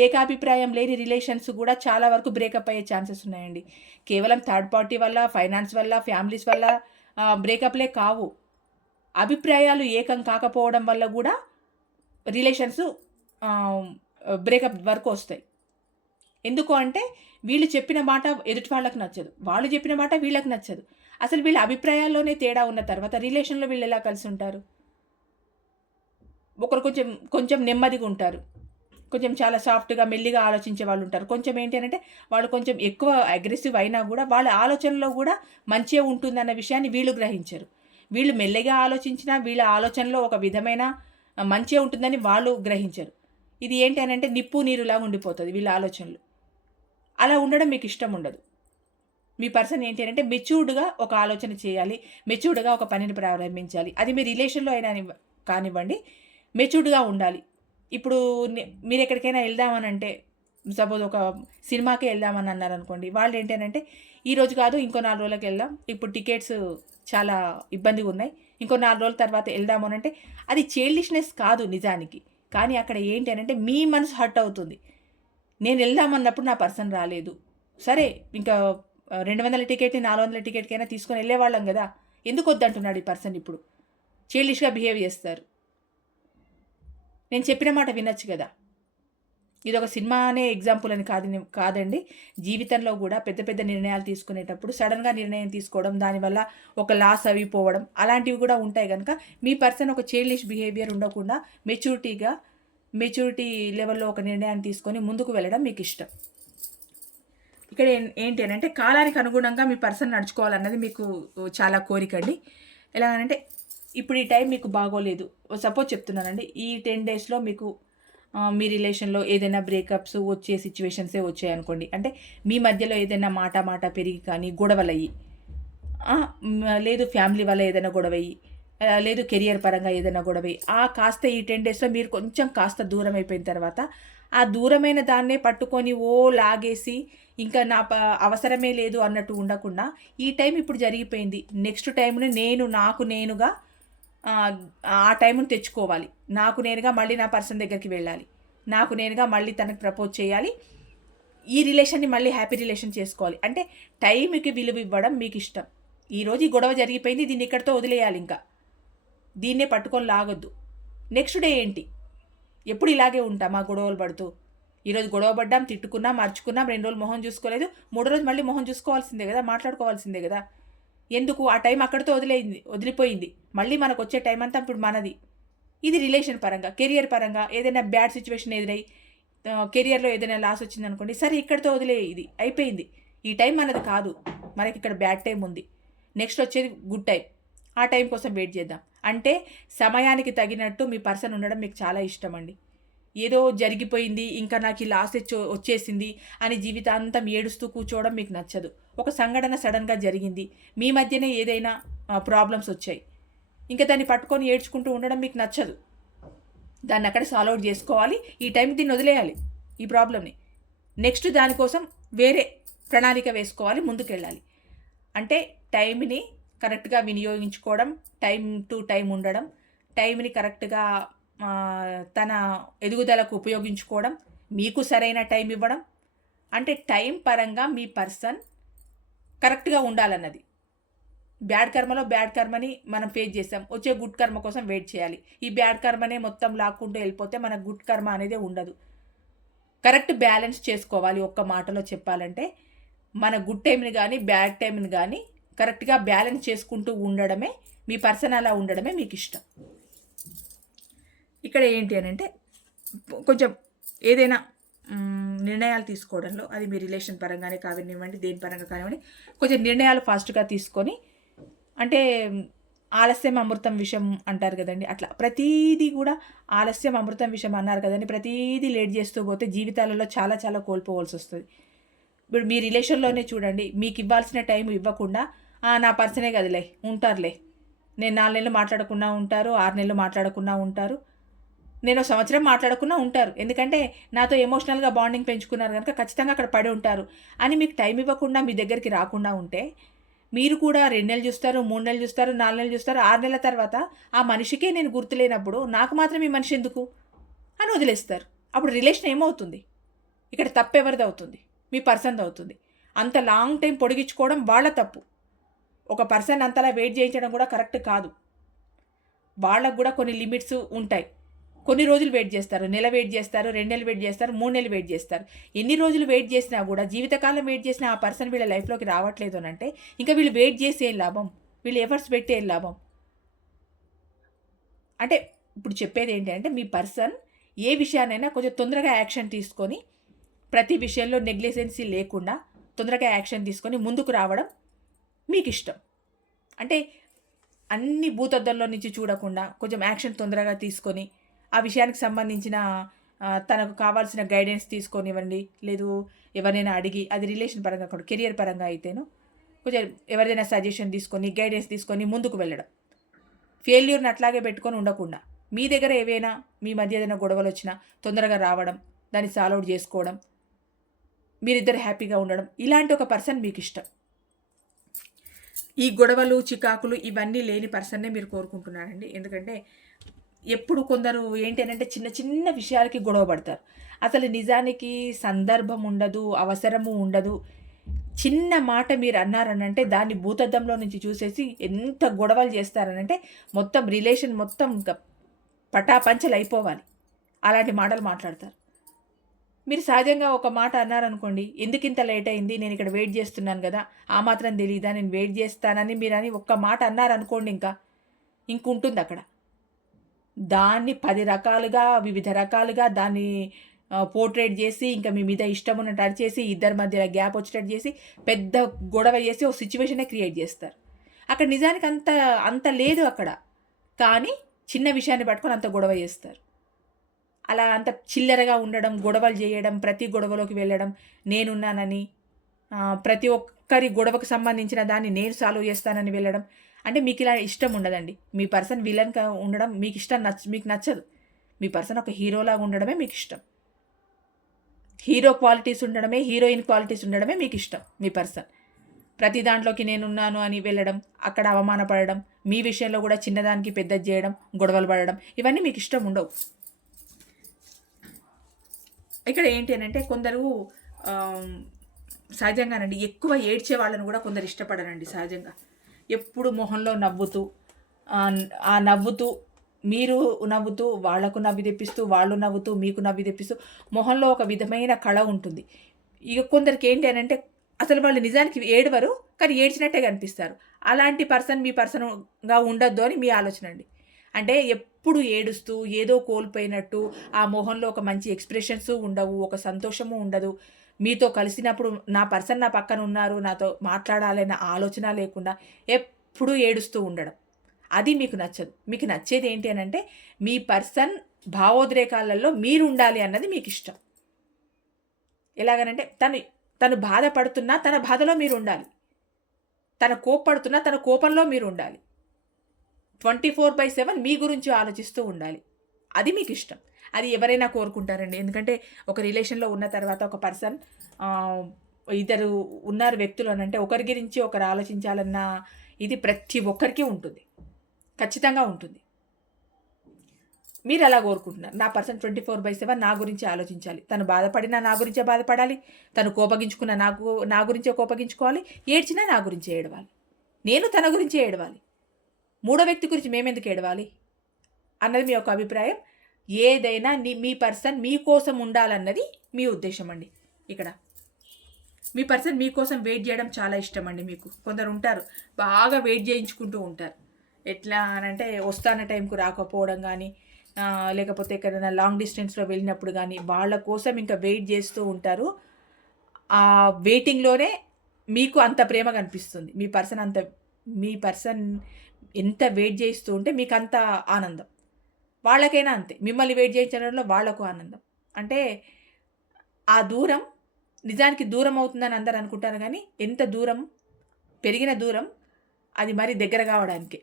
ఏకాభిప్రాయం లేని రిలేషన్స్ కూడా చాలా వరకు బ్రేకప్ అయ్యే ఛాన్సెస్ ఉన్నాయండి. కేవలం థర్డ్ పార్టీ వల్ల, ఫైనాన్స్ వల్ల, ఫ్యామిలీస్ వల్ల బ్రేకప్లే కావు. అభిప్రాయాలు ఏకం కాకపోవడం వల్ల కూడా రిలేషన్స్ బ్రేకప్ వరకు వస్తాయి. ఎందుకు అంటే వీళ్ళు చెప్పిన మాట ఎదుటి వాళ్ళకి నచ్చదు, వాళ్ళు చెప్పిన మాట వీళ్ళకి నచ్చదు. అసలు వీళ్ళ అభిప్రాయాల్లోనే తేడా ఉన్న తర్వాత రిలేషన్లో వీళ్ళు ఎలా కలిసి ఉంటారు? ఒకరు కొంచెం నెమ్మదిగా ఉంటారు, కొంచెం చాలా సాఫ్ట్గా మెల్లిగా ఆలోచించే వాళ్ళు ఉంటారు. కొంచెం ఏంటి అంటే వాళ్ళు కొంచెం ఎక్కువ అగ్రెసివ్ అయినా కూడా వాళ్ళ ఆలోచనలో కూడా మంచిగా ఉంటుందన్న విషయాన్ని వీళ్ళు గ్రహించరు. వీళ్ళు మెల్లగా ఆలోచించినా వీళ్ళ ఆలోచనలో ఒక విధమైన మంచిగా ఉంటుందని వాళ్ళు గ్రహించరు. ఇది ఏంటి అని అంటే నిప్పు నీరులాగా ఉండిపోతుంది వీళ్ళ ఆలోచనలు. అలా ఉండడం మీకు ఇష్టం ఉండదు. మీ పర్సన్ ఏంటి అంటే మెచ్యూర్డ్గా ఒక ఆలోచన చేయాలి, మెచ్యూర్డ్గా ఒక పనిని ప్రారంభించాలి. అది మీ రిలేషన్లో అయినా కానివ్వండి, మెచ్యూర్డ్గా ఉండాలి. ఇప్పుడు మీరు ఎక్కడికైనా వెళ్దామనంటే, సపోజ్ ఒక సినిమాకే వెళ్దామని అన్నారు అనుకోండి, వాళ్ళు ఏంటి అంటే ఈరోజు కాదు ఇంకో 4 రోజులకి వెళ్దాం, ఇప్పుడు టికెట్స్ చాలా ఇబ్బందిగా ఉన్నాయి, ఇంకో 4 రోజుల తర్వాత వెళ్దాము అని అంటే అది చైల్డిష్నెస్ కాదు నిజానికి. కానీ అక్కడ ఏంటి అంటే మీ మనసు హర్ట్ అవుతుంది. నేను వెళ్దామన్నప్పుడు నా పర్సన్ రాలేదు, సరే ఇంకా 200 టికెట్ని 400 టికెట్కైనా తీసుకొని వెళ్ళేవాళ్ళం కదా, ఎందుకు వద్దంటున్నాడు ఈ పర్సన్? ఇప్పుడు చైల్డిష్గా బిహేవ్ చేస్తారు. నేను చెప్పిన మాట వినొచ్చు కదా. ఇది ఒక సినిమానే ఎగ్జాంపుల్ అని కాదండి. జీవితంలో కూడా పెద్ద పెద్ద నిర్ణయాలు తీసుకునేటప్పుడు సడన్గా నిర్ణయం తీసుకోవడం, దానివల్ల ఒక లాస్ అయిపోవడం అలాంటివి కూడా ఉంటాయి. కనుక మీ పర్సన్ ఒక చైల్డిష్ బిహేవియర్ ఉండకుండా మెచ్యూరిటీ లెవెల్లో ఒక నిర్ణయాన్ని తీసుకొని ముందుకు వెళ్ళడం మీకు ఇష్టం. ఇక్కడ ఏంటి అని అంటే కాలానికి అనుగుణంగా మీ పర్సన్ నడుచుకోవాలన్నది మీకు చాలా కోరికండి. ఎలాగంటే ఇప్పుడు ఈ టైం మీకు బాగోలేదు, సపోజ్ చెప్తున్నానండి, ఈ 10 డేస్లో మీకు మీ రిలేషన్లో ఏదైనా బ్రేకప్స్ వచ్చే సిచ్యువేషన్సే వచ్చాయనుకోండి, అంటే మీ మధ్యలో ఏదైనా మాట పెరిగి కానీ గొడవలయ్యి, లేదు ఫ్యామిలీ వల్ల ఏదైనా గొడవయ్యి, లేదు కెరియర్ పరంగా ఏదైనా గొడవయ్యి, కాస్త ఈ 10 డేస్లో మీరు కొంచెం కాస్త దూరం అయిపోయిన తర్వాత ఆ దూరమైన దాన్నే పట్టుకొని లాగేసి ఇంకా అవసరమే లేదు అన్నట్టు ఉండకుండా, ఈ టైం ఇప్పుడు జరిగిపోయింది, నెక్స్ట్ టైంని నాకు నేనుగా ఆ టైంని తెచ్చుకోవాలి, నాకు నేనుగా మళ్ళీ నా పర్సన్ దగ్గరికి వెళ్ళాలి, నాకు నేనుగా మళ్ళీ తనకు ప్రపోజ్ చేయాలి, ఈ రిలేషన్ని మళ్ళీ హ్యాపీ రిలేషన్ చేసుకోవాలి. అంటే టైంకి విలువ ఇవ్వడం మీకు ఇష్టం. ఈరోజు ఈ గొడవ జరిగిపోయింది, దీన్ని ఇక్కడితో వదిలేయాలి, ఇంకా దీన్నే పట్టుకొని లాగొద్దు. నెక్స్ట్ డే ఏంటి? ఎప్పుడు ఇలాగే ఉంటామా గొడవలు పడుతూ? ఈరోజు గొడవ పడ్డాం, తిట్టుకున్నాం, మర్చుకున్నాం, 2 రోజులు మొహం చూసుకోలేదు, 3 రోజు మళ్ళీ మొహం చూసుకోవాల్సిందే కదా, మాట్లాడుకోవాల్సిందే కదా. ఎందుకు? ఆ టైం అక్కడితో వదిలిపోయింది. మళ్ళీ మనకు వచ్చే టైం అంతా ఇప్పుడు మనది. ఇది రిలేషన్ పరంగా. కెరియర్ పరంగా ఏదైనా బ్యాడ్ సిచ్యువేషన్ ఎదురై కెరియర్లో ఏదైనా లాస్ వచ్చిందనుకోండి, సరే ఇక్కడితో ఇది అయిపోయింది, ఈ టైం మనది కాదు, మనకి ఇక్కడ బ్యాడ్ టైం ఉంది, నెక్స్ట్ వచ్చేది గుడ్ టైం, ఆ టైం కోసం వెయిట్ చేద్దాం. అంటే సమయానికి తగినట్టు మీ పర్సన్ ఉండడం మీకు చాలా ఇష్టం అండి. ఏదో జరిగిపోయింది, ఇంకా నాకు ఈ లాస్ వచ్చేసింది అని జీవితాంతం ఏడుస్తూ కూర్చోవడం మీకు నచ్చదు. ఒక సంఘటన సడన్గా జరిగింది, మీ మధ్యనే ఏదైనా ప్రాబ్లమ్స్ వచ్చాయి, ఇంకా దాన్ని పట్టుకొని ఏడ్చుకుంటూ ఉండడం మీకు నచ్చదు. దాన్ని అక్కడ సాల్వ్ అవుట్ చేసుకోవాలి, ఈ టైంకి దీన్ని వదిలేయాలి, ఈ ప్రాబ్లమ్ని. నెక్స్ట్ దానికోసం వేరే ప్రణాళిక వేసుకోవాలి, ముందుకెళ్ళాలి. అంటే టైంని కరెక్ట్గా వినియోగించుకోవడం, టైం టు టైం ఉండడం, టైంని కరెక్ట్గా తన ఎదుగుదలకు ఉపయోగించుకోవడం, మీకు సరైన టైం ఇవ్వడం. అంటే టైం పరంగా మీ పర్సన్ కరెక్ట్గా ఉండాలన్నది. బ్యాడ్ కర్మని మనం ఫేస్ చేస్తాం, వచ్చే గుడ్ కర్మ కోసం వెయిట్ చేయాలి. ఈ బ్యాడ్ కర్మనే మొత్తం లాక్కుంటూ వెళ్ళిపోతే మన గుడ్ కర్మ అనేది ఉండదు. కరెక్ట్ బ్యాలెన్స్ చేసుకోవాలి. ఒక్క మాటలో చెప్పాలంటే మన గుడ్ టైంని కానీ బ్యాడ్ టైంని కానీ కరెక్ట్గా బ్యాలెన్స్ చేసుకుంటూ ఉండడమే, మీ పర్సన్ అలా ఉండడమే మీకు ఇష్టం. ఇక్కడ ఏంటి అని అంటే కొంచెం ఏదైనా నిర్ణయాలు తీసుకోవడంలో, అది మీ రిలేషన్ పరంగానే కానివ్వండి, దేని పరంగా కానివ్వండి, కొంచెం నిర్ణయాలు ఫాస్ట్గా తీసుకొని, అంటే ఆలస్యం అమృతం విషయం అంటారు కదండి, అట్లా ప్రతీదీ కూడా ఆలస్యం అమృతం విషయం అన్నారు కదండి, ప్రతీదీ లేట్ చేస్తూ పోతే జీవితాలలో చాలా చాలా కోల్పోవాల్సి వస్తుంది. ఇప్పుడు మీ రిలేషన్లోనే చూడండి, మీకు ఇవ్వాల్సిన టైం ఇవ్వకుండా నా పర్సనే కదలే ఉంటారులే, నేను 4 నెలలు మాట్లాడకుండా ఉంటారు, 6 నెలలు మాట్లాడకుండా ఉంటారు, నేను సంవత్సరం మాట్లాడకుండా ఉంటారు, ఎందుకంటే నాతో ఎమోషనల్గా బాండింగ్ పెంచుకున్నారు కనుక ఖచ్చితంగా అక్కడ పడి ఉంటారు అని మీకు టైం ఇవ్వకుండా మీ దగ్గరికి రాకుండా ఉంటే, మీరు కూడా 2 నెలలు చూస్తారు, 3 నెలలు చూస్తారు, 4 నెలలు చూస్తారు, 6 నెలల తర్వాత ఆ మనిషికే నేను గుర్తులేనప్పుడు నాకు మాత్రం ఈ మనిషి ఎందుకు అని వదిలేస్తారు. అప్పుడు రిలేషన్ ఏమవుతుంది? ఇక్కడ తప్పు ఎవరిది అవుతుంది? మీ పర్సన్ది అవుతుంది. అంత లాంగ్ టైం పొడిగించుకోవడం వాళ్ళ తప్పు. ఒక పర్సన్ అంతలా వెయిట్ చేయించడం కూడా కరెక్ట్ కాదు. వాళ్ళకు కూడా కొన్ని లిమిట్స్ ఉంటాయి. కొన్ని రోజులు వెయిట్ చేస్తారు, నెల వెయిట్ చేస్తారు, 2 నెలలు వెయిట్ చేస్తారు, 3 నెలలు వెయిట్ చేస్తారు. ఎన్ని రోజులు వెయిట్ చేసినా కూడా, జీవితకాలం వెయిట్ చేసినా ఆ పర్సన్ వీళ్ళ లైఫ్లోకి రావట్లేదు అని అంటే, ఇంకా వీళ్ళు వెయిట్ చేసి ఏం లాభం? వీళ్ళు ఎఫర్ట్స్ పెట్టి ఏం లాభం? అంటే ఇప్పుడు చెప్పేది ఏంటి అంటే, మీ పర్సన్ ఏ విషయాన్నైనా కొంచెం తొందరగా యాక్షన్ తీసుకొని, ప్రతి విషయంలో నెగ్లిజెన్సీ లేకుండా తొందరగా యాక్షన్ తీసుకొని ముందుకు రావడం మీకు ఇష్టం. అంటే అన్ని భూతద్దంలో నుంచి చూడకుండా కొంచెం యాక్షన్ తొందరగా తీసుకొని, ఆ విషయానికి సంబంధించిన తనకు కావాల్సిన గైడెన్స్ తీసుకొనివ్వండి, లేదు ఎవరైనా అడిగి, అది రిలేషన్ పరంగా కూడా కెరియర్ పరంగా అయితేను కొంచెం ఎవరిదైనా సజెషన్ తీసుకొని, గైడెన్స్ తీసుకొని ముందుకు వెళ్ళడం. ఫెయిల్యూర్ని అట్లాగే పెట్టుకొని ఉండకుండా, మీ దగ్గర ఏవైనా మీ మధ్య ఏదైనా గొడవలు వచ్చినా తొందరగా రావడం, దాన్ని సాల్వ్ అవుట్ చేసుకోవడం, మీరిద్దరు హ్యాపీగా ఉండడం, ఇలాంటి ఒక పర్సన్ మీకు ఇష్టం. ఈ గొడవలు చికాకులు ఇవన్నీ లేని పర్సన్నే మీరు కోరుకుంటున్నారండి. ఎందుకంటే ఎప్పుడు కొందరు ఏంటి అంటే చిన్న చిన్న విషయాలకి గొడవ పడతారు. అసలు నిజానికి సందర్భం ఉండదు, అవసరము ఉండదు. చిన్న మాట మీరు అన్నారనంటే దాన్ని భూతద్దంలో నుంచి చూసేసి ఎంత గొడవలు చేస్తారనంటే మొత్తం రిలేషన్ మొత్తం పటాపంచలు అయిపోవాలి, అలాంటి మాటలు మాట్లాడతారు. మీరు సహజంగా ఒక మాట అన్నారనుకోండి, ఎందుకు ఇంత లేట్ అయింది, నేను ఇక్కడ వెయిట్ చేస్తున్నాను కదా, ఆ మాత్రం తెలీదా నేను వెయిట్ చేస్తానని మీరు అని ఒక్క మాట అన్నారనుకోండి, ఇంకుంటుంది అక్కడ. దాన్ని 10 రకాలుగా, వివిధ రకాలుగా దాన్ని పోర్ట్రేట్ చేసి, ఇంకా మీ మీద ఇష్టం ఉన్నట్టు అడిచేసి, ఇద్దరి మధ్యలో గ్యాప్ వచ్చేటట్టు చేసి, పెద్ద గొడవ చేసి ఒక సిచ్యువేషనే క్రియేట్ చేస్తారు. అక్కడ నిజానికి అంత లేదు అక్కడ, కానీ చిన్న విషయాన్ని పట్టుకొని అంత గొడవ చేస్తారు. అలా అంత చిల్లరగా ఉండడం, గొడవలు చేయడం, ప్రతి గొడవలోకి వెళ్ళడం, నేనున్నానని, ప్రతి ఒక్కరి గొడవకు సంబంధించిన దాన్ని నేను సాల్వ్ చేస్తానని వెళ్ళడం. అంటే మీకు ఇలా ఇష్టం ఉండదండి. మీ పర్సన్ విలన్‌గా ఉండడం మీకు నచ్చదు. మీ పర్సన్ ఒక హీరోలాగా ఉండడమే మీకు ఇష్టం. హీరో క్వాలిటీస్ ఉండడమే, హీరోయిన్ క్వాలిటీస్ ఉండడమే మీకు ఇష్టం మీ పర్సన్. ప్రతి దాంట్లోకి నేనున్నాను అని వెళ్ళడం, అక్కడ అవమానపడడం, మీ విషయంలో కూడా చిన్నదానికి పెద్దది చేయడం, గొడవలు పడడం, ఇవన్నీ మీకు ఇష్టం ఉండవు. ఇక్కడ ఏంటి అనంటే కొందరు సహజంగానండి ఎక్కువ ఏడ్చే వాళ్ళని కూడా కొందరు ఇష్టపడరండి సహజంగా. ఎప్పుడు మొహంలో నవ్వుతూ, ఆ నవ్వుతూ మీరు నవ్వుతూ, వాళ్లకు నవ్వి తెప్పిస్తూ, వాళ్ళు నవ్వుతూ, మీకు నవ్వి తెప్పిస్తూ, మొహంలో ఒక విధమైన కళ ఉంటుంది. ఇక కొందరికి ఏంటి అనంటే అసలు వాళ్ళు నిజానికి ఏడవరు, కానీ ఏడ్చినట్టే కనిపిస్తారు. అలాంటి పర్సన్ మీ పర్సన్‌గా ఉండొద్దు అని మీ ఆలోచన అండి. అంటే ఎప్పుడు ఏడుస్తూ, ఏదో కోల్పోయినట్టు, ఆ మొహంలో ఒక మంచి ఎక్స్‌ప్రెషన్స్ ఉండవు, ఒక సంతోషము ఉండదు. మీతో కలిసినప్పుడు నా పర్సన్ నా పక్కన ఉన్నారు, నాతో మాట్లాడాలన్న ఆలోచన లేకుండా ఎప్పుడూ ఏడుస్తూ ఉండడం. అది మీకు నచ్చదు. మీకు నచ్చేది ఏంటి అనంటే మీ పర్సన్ భావోద్రేకాలలో మీరుండాలి అన్నది మీకిష్టం. ఎలాగనంటే తను బాధపడుతున్నా తన బాధలో మీరుండాలి. తను కోప్పడుతున్నా తన కోపంలో మీరుండాలి. 24/7 మీ గురించి ఆలోచిస్తూ ఉండాలి. అది మీకిష్టం. అది ఎవరైనా కోరుకుంటారండి. ఎందుకంటే ఒక రిలేషన్‌లో ఉన్న తర్వాత ఒక పర్సన్ ఇద్దరు ఉన్నారు వ్యక్తులు అనంటే ఒకరి గురించి ఒకరు ఆలోచించాలన్న ఇది ప్రతి ఒక్కరికి ఉంటుంది. ఖచ్చితంగా ఉంటుంది. మీరు అలా కోరుకుంటున్నారు. నా పర్సన్ 24/7 నా గురించి ఆలోచించాలి. తను బాధపడినా నా గురించే బాధపడాలి. తను కోపగించుకున్న నా గురించే కోపగించుకోవాలి. ఏడ్చినా నా గురించే ఏడవాలి. నేను తన గురించే ఏడవాలి. మూడో వ్యక్తి గురించి మేమెందుకు ఏడవాలి అన్నది మీ యొక్క అభిప్రాయం. ఏదైనా మీ పర్సన్ మీకోసం ఉండాలన్నది మీ ఉద్దేశం అండి. ఇక్కడ మీ పర్సన్ మీకోసం వెయిట్ చేయడం చాలా ఇష్టం అండి మీకు. కొందరు ఉంటారు బాగా వెయిట్ చేయించుకుంటూ ఉంటారు. ఎట్లా అనంటే వస్తాన టైంకు రాకపోవడం కానీ, లేకపోతే ఎక్కడైనా లాంగ్ డిస్టెన్స్లో వెళ్ళినప్పుడు కానీ వాళ్ళ కోసం ఇంకా వెయిట్ చేస్తూ ఉంటారు. ఆ వెయిటింగ్లోనే మీకు అంత ప్రేమ కనిపిస్తుంది. మీ పర్సన్ ఎంత వెయిట్ చేస్తూ ఉంటే మీకు అంత ఆనందం. వాళ్ళకైనా అంతే. మిమ్మల్ని వెయిట్ చేయించడంలో వాళ్ళకు ఆనందం. అంటే ఆ దూరం నిజానికి దూరం అవుతుందని అందరూ అనుకుంటారు కానీ ఎంత దూరం పెరిగిన దూరం అది మరి దగ్గర కావడానికే.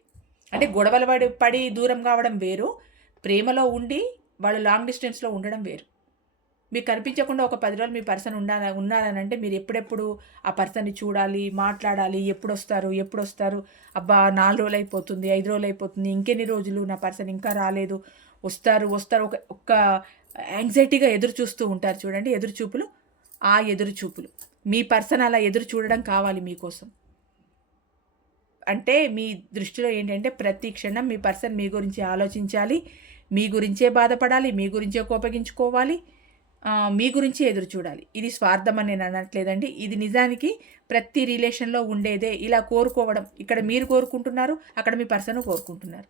అంటే గొడవలు పడి దూరం కావడం వేరు. ప్రేమలో ఉండి వాళ్ళు లాంగ్ డిస్టెన్స్‌లో ఉండడం వేరు. మీకు కనిపించకుండా ఒక 10 రోజులు మీ పర్సన్ ఉన్నారనంటే మీరు ఎప్పుడెప్పుడు ఆ పర్సన్‌ని చూడాలి, మాట్లాడాలి. ఎప్పుడొస్తారు? అబ్బా! 4 రోజులైపోతుంది, 5 రోజులైపోతుంది. ఇంకెన్ని రోజులు నా పర్సన్ ఇంకా రాలేదు. వస్తారు. ఒక యాంగ్జైటీగా ఎదురు చూస్తూ ఉంటారు చూడండి ఎదురుచూపులు. ఆ ఎదురుచూపులు. మీ పర్సన్ అలా ఎదురు చూడడం కావాలి మీకోసం. అంటే మీ దృష్టిలో ఏంటంటే ప్రతి క్షణం మీ పర్సన్ మీ గురించి ఆలోచించాలి. మీ గురించే బాధపడాలి. మీ గురించే కోపగించుకోవాలి. మీ గురించి ఎదురు చూడాలి. ఇది స్వార్థం అని నేను అనట్లేదండి. ఇది నిజానికి ప్రతి రిలేషన్‌లో ఉండేదే. ఇలా కోరుకోవడం. ఇక్కడ మీరు కోరుకుంటున్నారు. అక్కడ మీ పర్సన్ కోరుకుంటున్నారు.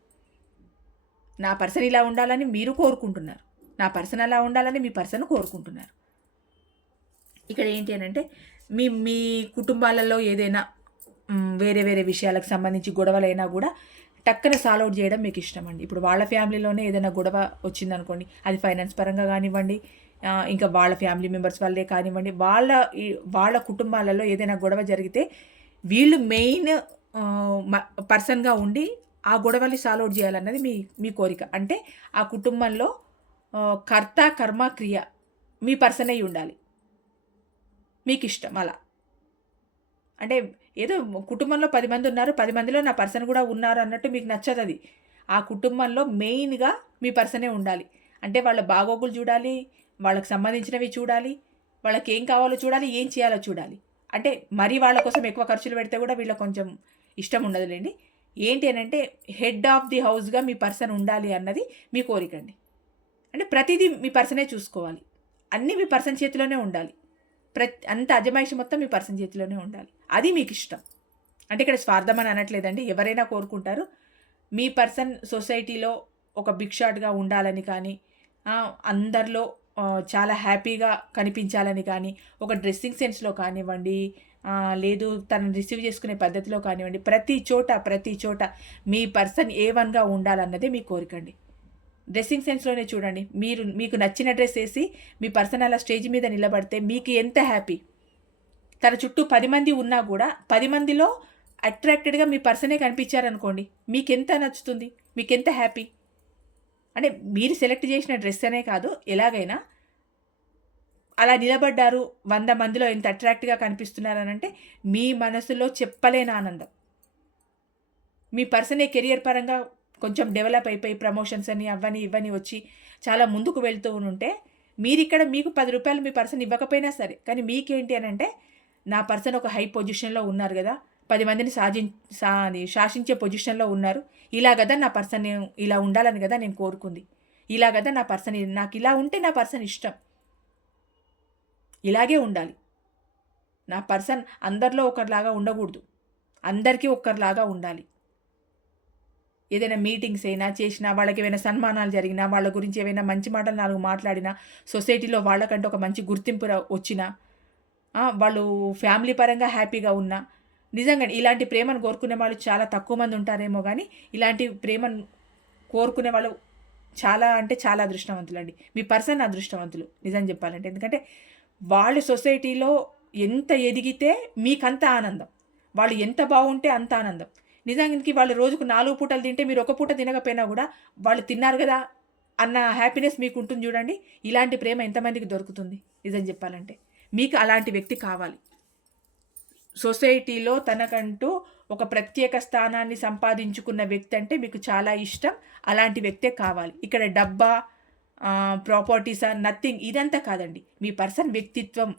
నా పర్సన్ ఇలా ఉండాలని మీరు కోరుకుంటున్నారు. నా పర్సన్ అలా ఉండాలని మీ పర్సన్ కోరుకుంటున్నారు. ఇక్కడ ఏంటి అనంటే మీ కుటుంబాలలో ఏదైనా వేరే వేరే విషయాలకు సంబంధించి గొడవలైనా కూడా టక్కన సాల్వ్ అవుట్ చేయడం మీకు ఇష్టమండి. ఇప్పుడు వాళ్ళ ఫ్యామిలీలోనే ఏదైనా గొడవ వచ్చిందనుకోండి, అది ఫైనాన్స్ పరంగా కానివ్వండి, ఇంకా వాళ్ళ ఫ్యామిలీ మెంబర్స్ వల్లే కానివ్వండి, వాళ్ళ కుటుంబాలలో ఏదైనా గొడవ జరిగితే వీళ్ళు మెయిన్ పర్సన్‌గా ఉండి ఆ గొడవని సాల్వ్ అవుట్ చేయాలన్నది మీ కోరిక. అంటే ఆ కుటుంబంలో కర్త, కర్మ, క్రియ మీ పర్సన్ అయ్యి ఉండాలి. మీకిష్టం అలా. అంటే ఏదో కుటుంబంలో 10 మంది ఉన్నారు. 10 మందిలో నా పర్సన్ కూడా ఉన్నారు అన్నట్టు మీకు నచ్చదది. ఆ కుటుంబంలో మెయిన్‌గా మీ పర్సనే ఉండాలి. అంటే వాళ్ళ బాగోగులు చూడాలి, వాళ్ళకి సంబంధించినవి చూడాలి, వాళ్ళకేం కావాలో చూడాలి, ఏం చేయాలో చూడాలి. అంటే మరీ వాళ్ళ కోసం ఎక్కువ ఖర్చులు పెడితే కూడా వీళ్ళకి కొంచెం ఇష్టం ఉండదులెండి. ఏంటి అనంటే హెడ్ ఆఫ్ ది హౌస్‌గా మీ పర్సన్ ఉండాలి అన్నది మీ కోరికండి. అంటే ప్రతీదీ మీ పర్సనే చూసుకోవాలి. అన్నీ మీ పర్సన్ చేతిలోనే ఉండాలి. అంత అజమాయిషి మొత్తం మీ పర్సన్ చేతిలోనే ఉండాలి. అది మీకిష్టం. అంటే ఇక్కడ స్వార్థం అని అనట్లేదండి. ఎవరైనా కోరుకుంటారు. మీ పర్సన్ సొసైటీలో ఒక బిగ్ షాట్‌గా ఉండాలని కానీ, అందరిలో చాలా హ్యాపీగా కనిపించాలని కానీ, ఒక డ్రెస్సింగ్ సెన్స్‌లో కానివ్వండి, లేదు తనని రిసీవ్ చేసుకునే పద్ధతిలో కానివ్వండి, ప్రతి చోట మీ పర్సన్ A1గా ఉండాలన్నదే మీ కోరికండి. డ్రెస్సింగ్ సెన్స్లోనే చూడండి. మీకు నచ్చిన డ్రెస్ వేసి మీ పర్సన్ అలా స్టేజ్ మీద నిలబడితే మీకు ఎంత హ్యాపీ. తన చుట్టూ 10 మంది ఉన్నా కూడా 10 మందిలో అట్రాక్టెడ్గా మీ పర్సనే కనిపించారనుకోండి, మీకెంత నచ్చుతుంది, మీకెంత హ్యాపీ. అంటే మీరు సెలెక్ట్ చేసిన డ్రెస్ అనే కాదు, ఎలాగైనా అలా నిలబడ్డారు 100 మందిలో ఎంత అట్రాక్ట్గా కనిపిస్తున్నారనంటే మీ మనసులో చెప్పలేని ఆనందం. మీ పర్సనే కెరియర్ పరంగా కొంచెం డెవలప్ అయిపోయి ప్రమోషన్స్ అని అవ్వని ఇవ్వని వచ్చి చాలా ముందుకు వెళ్తూ ఉంటే మీరిక్కడ మీకు 10 రూపాయలు మీ పర్సన్ ఇవ్వకపోయినా సరే, కానీ మీకేంటి అని అంటే నా పర్సన్ ఒక హై పొజిషన్లో ఉన్నారు కదా, 10 మందిని శాసించే పొజిషన్లో ఉన్నారు, ఇలా కదా నా పర్సన్ ఇలా ఉండాలని కదా నేను కోరుకుంది, ఇలా కదా నా పర్సన్, నాకు ఇలా ఉంటే నా పర్సన్ ఇష్టం, ఇలాగే ఉండాలి. నా పర్సన్ అందరిలో ఒకరిలాగా ఉండకూడదు, అందరికీ ఒక్కరిలాగా ఉండాలి. ఏదైనా మీటింగ్స్ అయినా చేసినా, వాళ్ళకి ఏమైనా సన్మానాలు జరిగినా, వాళ్ళ గురించి ఏమైనా మంచి మాటలు 4 మాట్లాడినా, సొసైటీలో వాళ్ళకంటే ఒక మంచి గుర్తింపు వచ్చినా, వాళ్ళు ఫ్యామిలీ పరంగా హ్యాపీగా ఉన్నా, నిజంగా ఇలాంటి ప్రేమను కోరుకునే వాళ్ళు చాలా తక్కువ మంది ఉంటారేమో, కానీ ఇలాంటి ప్రేమను కోరుకునే వాళ్ళు చాలా అంటే చాలా అదృష్టవంతులండి. మీ పర్సన్ అదృష్టవంతులు నిజం చెప్పాలంటే. ఎందుకంటే వాళ్ళు సొసైటీలో ఎంత ఎదిగితే మీకంత ఆనందం, వాళ్ళు ఎంత బాగుంటే అంత ఆనందం. నిజానికి వాళ్ళు రోజుకు 4 పూటలు తింటే మీరు ఒక పూట తినకపోయినా కూడా వాళ్ళు తిన్నారు కదా అన్న హ్యాపీనెస్ మీకు ఉంటుంది చూడండి. ఇలాంటి ప్రేమ ఎంతమందికి దొరుకుతుంది నిజం చెప్పాలంటే. మీకు అలాంటి వ్యక్తి కావాలి. సొసైటీలో తనకంటూ ఒక ప్రత్యేక స్థానాన్ని సంపాదించుకున్న వ్యక్తి అంటే మీకు చాలా ఇష్టం. అలాంటి వ్యక్తే కావాలి. ఇక్కడ డబ్బా, ప్రాపర్టీసా, నథింగ్ ఇదంతా కాదండి. మీ పర్సన్ వ్యక్తిత్వం,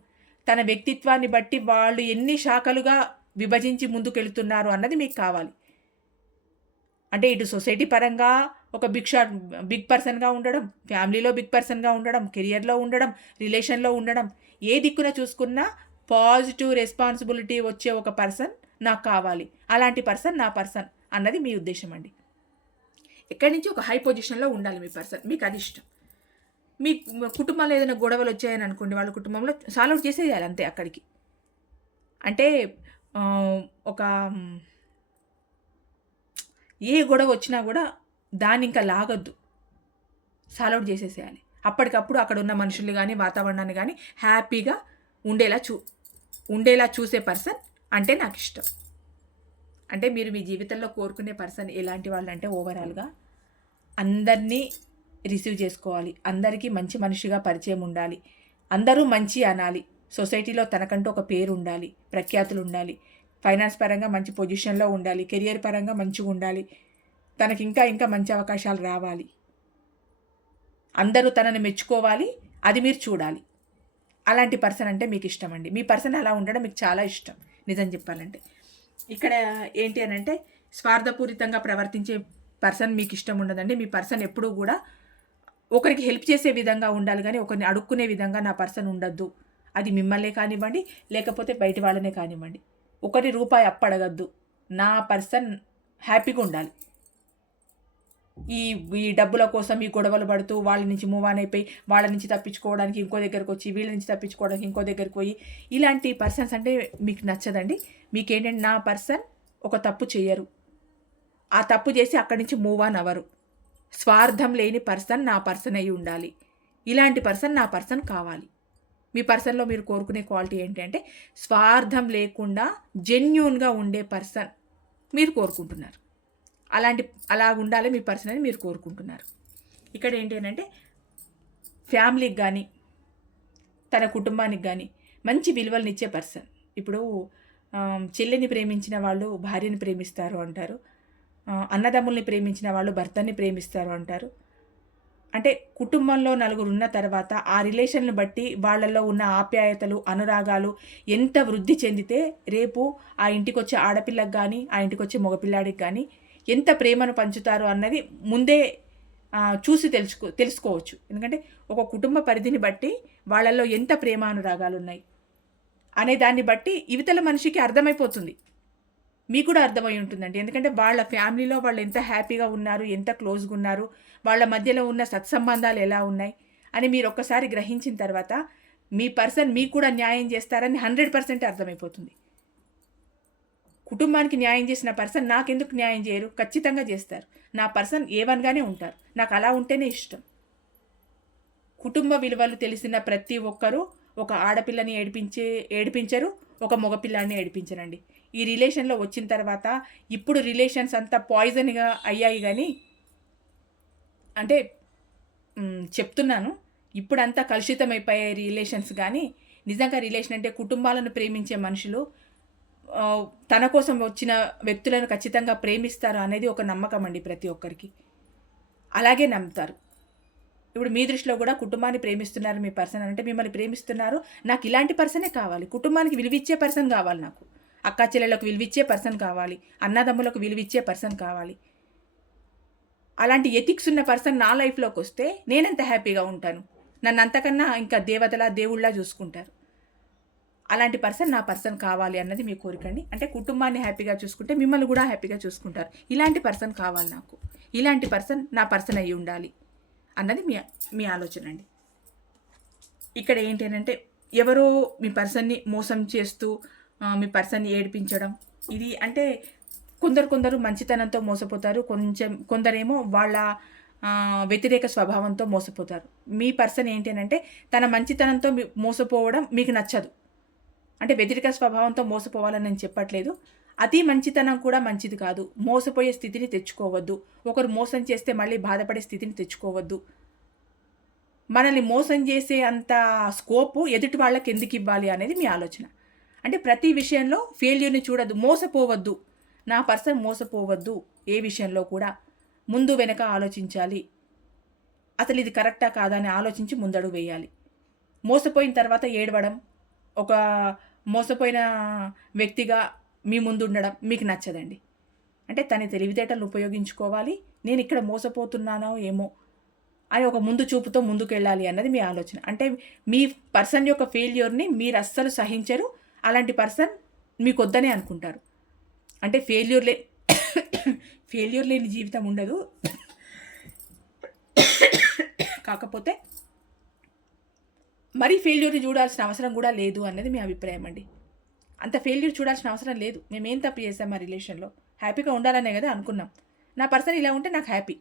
తన వ్యక్తిత్వాన్ని బట్టి వాళ్ళు ఎన్ని శాఖలుగా విభజించి ముందుకెళ్తున్నారు అన్నది మీకు కావాలి. అంటే ఇటు సొసైటీ పరంగా ఒక బిగ్ పర్సన్గా ఉండడం, ఫ్యామిలీలో బిగ్ పర్సన్గా ఉండడం, కెరియర్లో ఉండడం, రిలేషన్లో ఉండడం, ఏ దిక్కున చూసుకున్నా పాజిటివ్ రెస్పాన్సిబిలిటీ వచ్చే ఒక పర్సన్ నాకు కావాలి. అలాంటి పర్సన్ నా పర్సన్ అన్నది మీ ఉద్దేశం అండి. ఎక్కడి నుంచి ఒక హై పొజిషన్లో ఉండాలి మీ పర్సన్, మీకు అది ఇష్టం. మీ కుటుంబంలో ఏదైనా గొడవలు వచ్చాయని అనుకోండి, వాళ్ళ కుటుంబంలో సాల్వ్ అవుట్ చేసేయాలి అంతే అక్కడికి. అంటే ఒక ఏ గొడవ వచ్చినా కూడా దాన్ని ఇంకా లాగొద్దు, సాల్వ్ అవుట్ చేసేసేయాలి. అప్పటికప్పుడు అక్కడ ఉన్న మనుషుల్ని కానీ వాతావరణాన్ని కానీ హ్యాపీగా ఉండేలా చూసే పర్సన్ అంటే నాకు ఇష్టం. అంటే మీరు మీ జీవితంలో కోరుకునే పర్సన్ ఎలాంటి వాళ్ళు అంటే ఓవరాల్గా అందరినీ రిసీవ్ చేసుకోవాలి, అందరికీ మంచి మనిషిగా పరిచయం ఉండాలి, అందరూ మంచి అనాలి, సొసైటీలో తనకంటూ ఒక పేరు ఉండాలి, ప్రఖ్యాతులు ఉండాలి, ఫైనాన్స్ పరంగా మంచి పొజిషన్లో ఉండాలి, కెరియర్ పరంగా మంచిగా ఉండాలి, తనకి ఇంకా మంచి అవకాశాలు రావాలి, అందరూ తనని మెచ్చుకోవాలి, అది మీరు చూడాలి. అలాంటి పర్సన్ అంటే మీకు ఇష్టం అండి. మీ పర్సన్ అలా ఉండడం మీకు చాలా ఇష్టం నిజం చెప్పాలంటే. ఇక్కడ ఏంటి అని అంటే స్వార్థపూరితంగా ప్రవర్తించే పర్సన్ మీకు ఇష్టం ఉండదండి. మీ పర్సన్ ఎప్పుడూ కూడా ఒకరికి హెల్ప్ చేసే విధంగా ఉండాలి, కానీ ఒకరిని అడుక్కునే విధంగా నా పర్సన్ ఉండద్దు. అది మిమ్మల్నే కానివ్వండి, లేకపోతే బయటి వాళ్ళనే కానివ్వండి. ఒకరి రూపాయి అప్పడగద్దు. నా పర్సన్ హ్యాపీగా ఉండాలి. ఈ డబ్బుల కోసం ఈ గొడవలు పడుతూ వాళ్ళ నుంచి మూవ్ ఆన్ అయిపోయి వాళ్ళ నుంచి తప్పించుకోవడానికి ఇంకో దగ్గరకు వచ్చి, వీళ్ళ నుంచి తప్పించుకోవడానికి ఇంకో దగ్గరికి పోయి, ఇలాంటి పర్సన్స్ అంటే మీకు నచ్చదండి. మీకేంటంటే నా పర్సన్ ఒక తప్పు చేయరు, ఆ తప్పు చేసి అక్కడి నుంచి మూవ్ ఆన్ అవ్వరు. స్వార్థం లేని పర్సన్ నా పర్సన్ అయి ఉండాలి. ఇలాంటి పర్సన్ నా పర్సన్ కావాలి. మీ పర్సన్లో మీరు కోరుకునే క్వాలిటీ ఏంటి అంటే స్వార్థం లేకుండా జెన్యూన్గా ఉండే పర్సన్ మీరు కోరుకుంటున్నారు. అలా ఉండాలి మీ పర్సన్ అని మీరు కోరుకుంటున్నారు. ఇక్కడ ఏంటి అంటే ఫ్యామిలీకి కానీ తన కుటుంబానికి కానీ మంచి విలువలను ఇచ్చే పర్సన్. ఇప్పుడు చెల్లిని ప్రేమించిన వాళ్ళు భార్యని ప్రేమిస్తారు అంటారు, అన్నదమ్ముల్ని ప్రేమించిన వాళ్ళు భర్తని ప్రేమిస్తారు అంటారు. అంటే కుటుంబంలో నలుగురు ఉన్న తర్వాత ఆ రిలేషన్ను బట్టి వాళ్ళల్లో ఉన్న ఆప్యాయతలు, అనురాగాలు ఎంత వృద్ధి చెందితే రేపు ఆ ఇంటికి వచ్చే ఆడపిల్లకి కానీ ఆ ఇంటికి వచ్చే మగపిల్లాడికి కానీ ఎంత ప్రేమను పంచుతారు అన్నది ముందే చూసి తెలుసుకోవచ్చు. ఎందుకంటే ఒక కుటుంబ పరిధిని బట్టి వాళ్ళల్లో ఎంత ప్రేమానురాగాలు ఉన్నాయి అనే దాన్ని బట్టి ఇవతల మనిషికి అర్థమైపోతుంది, మీకు కూడా అర్థమై ఉంటుందండి. ఎందుకంటే వాళ్ళ ఫ్యామిలీలో వాళ్ళు ఎంత హ్యాపీగా ఉన్నారు, ఎంత క్లోజ్గా ఉన్నారు, వాళ్ళ మధ్యలో ఉన్న సత్సంబంధాలు ఎలా ఉన్నాయి అని మీరు ఒక్కసారి గ్రహించిన తర్వాత మీ పర్సన్ మీకు కూడా న్యాయం చేస్తారని 100% అర్థమైపోతుంది. కుటుంబానికి న్యాయం చేసిన పర్సన్ నాకెందుకు న్యాయం చేయరు? ఖచ్చితంగా చేస్తారు. నా పర్సన్ A1గానే ఉంటారు. నాకు అలా ఉంటేనే ఇష్టం. కుటుంబ విలువలు తెలిసిన ప్రతి ఒక్కరూ ఒక ఆడపిల్లని ఏడిపించరు, ఒక మగపిల్లాడిని ఏడిపించరండి. ఈ రిలేషన్లో వచ్చిన తర్వాత ఇప్పుడు రిలేషన్స్ అంతా పాయిజన్గా అయ్యాయి. కానీ అంటే చెప్తున్నాను, ఇప్పుడంతా కలుషితమైపోయాయి రిలేషన్స్. కానీ నిజంగా రిలేషన్ అంటే కుటుంబాలను ప్రేమించే మనుషులు తన కోసం వచ్చిన వ్యక్తులను ఖచ్చితంగా ప్రేమిస్తారు అనేది ఒక నమ్మకం అండి ప్రతి ఒక్కరికి. అలాగే నమ్ముతారు. ఇప్పుడు మీ దృష్టిలో కూడా కుటుంబాన్ని ప్రేమిస్తున్నారు మీ పర్సన్ అంటే మిమ్మల్ని ప్రేమిస్తున్నారు. నాకు ఇలాంటి పర్సనే కావాలి. కుటుంబానికి విలువిచ్చే పర్సన్ కావాలి. నాకు అక్కా చెల్లెళ్ళకు విలువిచ్చే పర్సన్ కావాలి. అన్నదమ్ములకు విలువిచ్చే పర్సన్ కావాలి. అలాంటి ఎథిక్స్ ఉన్న పర్సన్ నా లైఫ్లోకి వస్తే నేనెంత హ్యాపీగా ఉంటాను. నన్ను అంతకన్నా ఇంకా దేవతలా దేవుళ్ళ చూసుకుంటారు. అలాంటి పర్సన్ నా పర్సన్ కావాలి అన్నది మీ కోరికండి. అంటే కుటుంబాన్ని హ్యాపీగా చూసుకుంటే మిమ్మల్ని కూడా హ్యాపీగా చూసుకుంటారు. ఇలాంటి పర్సన్ కావాలి నాకు. ఇలాంటి పర్సన్ నా పర్సన్ అయ్యి ఉండాలి అన్నది మీ ఆలోచన అండి. ఇక్కడ ఏంటి అంటే ఎవరో మీ పర్సన్ని మోసం చేస్తూ మీ పర్సన్ని ఏడిపించడం, ఇది అంటే కొందరు మంచితనంతో మోసపోతారు. కొందరేమో వాళ్ళ వ్యతిరేక స్వభావంతో మోసపోతారు. మీ పర్సన్ ఏంటి అంటే తన మంచితనంతో మోసపోవడం మీకు నచ్చదు. అంటే వ్యతిరేక స్వభావంతో మోసపోవాలని నేను చెప్పట్లేదు. అతి మంచితనం కూడా మంచిది కాదు. మోసపోయే స్థితిని తెచ్చుకోవద్దు. ఒకరు మోసం చేస్తే మళ్ళీ బాధపడే స్థితిని తెచ్చుకోవద్దు. మనల్ని మోసం చేసే అంత స్కోపు ఎదుటి వాళ్ళకి ఎందుకు ఇవ్వాలి అనేది మీ ఆలోచన. అంటే ప్రతి విషయంలో ఫెయిల్యూర్ని చూడద్దు. మోసపోవద్దు. నా పర్సన్ మోసపోవద్దు. ఏ విషయంలో కూడా ముందు వెనక ఆలోచించాలి. అసలు ఇది కరెక్టా కాదా అని ఆలోచించి ముందడుగు వేయాలి. మోసపోయిన తర్వాత ఏడవడం, ఒక మోసపోయిన వ్యక్తిగా మీ ముందు ఉండడం మీకు నచ్చదండి. అంటే తన తెలివితేటలు ఉపయోగించుకోవాలి. నేను ఇక్కడ మోసపోతున్నానో ఏమో అని ఒక ముందు చూపుతో ముందుకు వెళ్ళాలి అన్నది మీ ఆలోచన. అంటే మీ పర్సన్ యొక్క ఫెయిల్యూర్ని మీరు అస్సలు సహించరు. అలాంటి పర్సన్ మీకు వద్దనే అనుకుంటారు. అంటే ఫెయిల్యూర్ లేని జీవితం ఉండదు. కాకపోతే మరీ ఫెయిల్యూర్ని చూడాల్సిన అవసరం కూడా లేదు అన్నది మీ అభిప్రాయం అండి. అంత ఫెయిల్యూర్ చూడాల్సిన అవసరం లేదు. మేమేం తప్పు చేసాం మా రిలేషన్లో? హ్యాపీగా ఉండాలనే కదా అనుకున్నాం. నా పర్సన్ ఇలా ఉంటే నాకు హ్యాపీ.